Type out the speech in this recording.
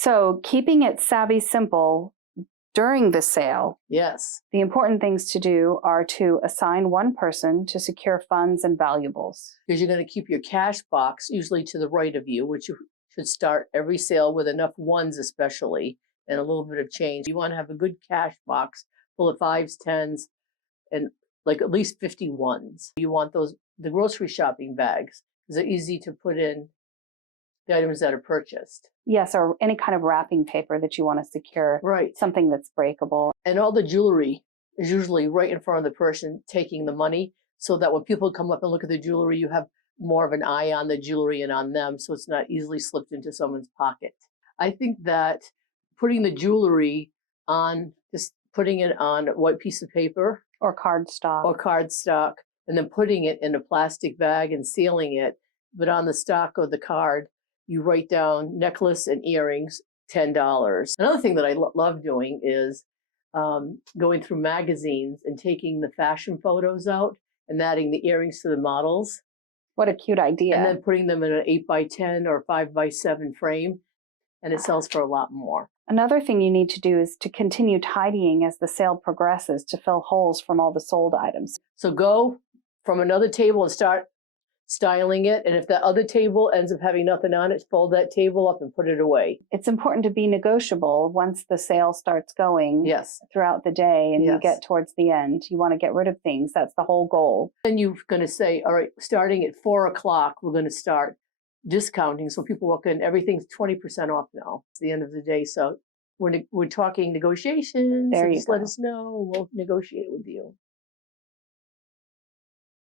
So keeping it savvy simple during the sale, Yes. the important things to do are to assign one person to secure funds and valuables. Because you're going to keep your cash box usually to the right of you, which you should start every sale with enough ones especially, and a little bit of change. You want to have a good cash box full of fives, tens, and like at least 50 ones. You want the grocery shopping bags, because they're easy to put in the items that are purchased. Yes, or any kind of wrapping paper that you want to secure, Right. something that's breakable. And all the jewelry is usually right in front of the person taking the money, so that when people come up and look at the jewelry, you have more of an eye on the jewelry and on them, so it's not easily slipped into someone's pocket. I think that putting the jewelry on, just putting it on a white piece of paper Or cardstock. and then putting it in a plastic bag and sealing it, but on the stock of the card, you write down necklace and earrings, $10. Another thing that I love doing is going through magazines and taking the fashion photos out and adding the earrings to the models. What a cute idea. And then putting them in an 8x10 or 5x7 frame, and it sells for a lot more. Another thing you need to do is to continue tidying as the sale progresses to fill holes from all the sold items. So go from another table and start styling it, and if that other table ends up having nothing on it, fold that table up and put it away. It's important to be negotiable once the sale starts going. Yes. Throughout the day, and Yes. you get towards the end. You want to get rid of things. That's the whole goal. Then you're going to say, all right, starting at 4 o'clock, we're going to start discounting. So people walk in, everything's 20% off now. It's the end of the day. So we're talking negotiations. There so you just go. let us know, and we'll negotiate with you.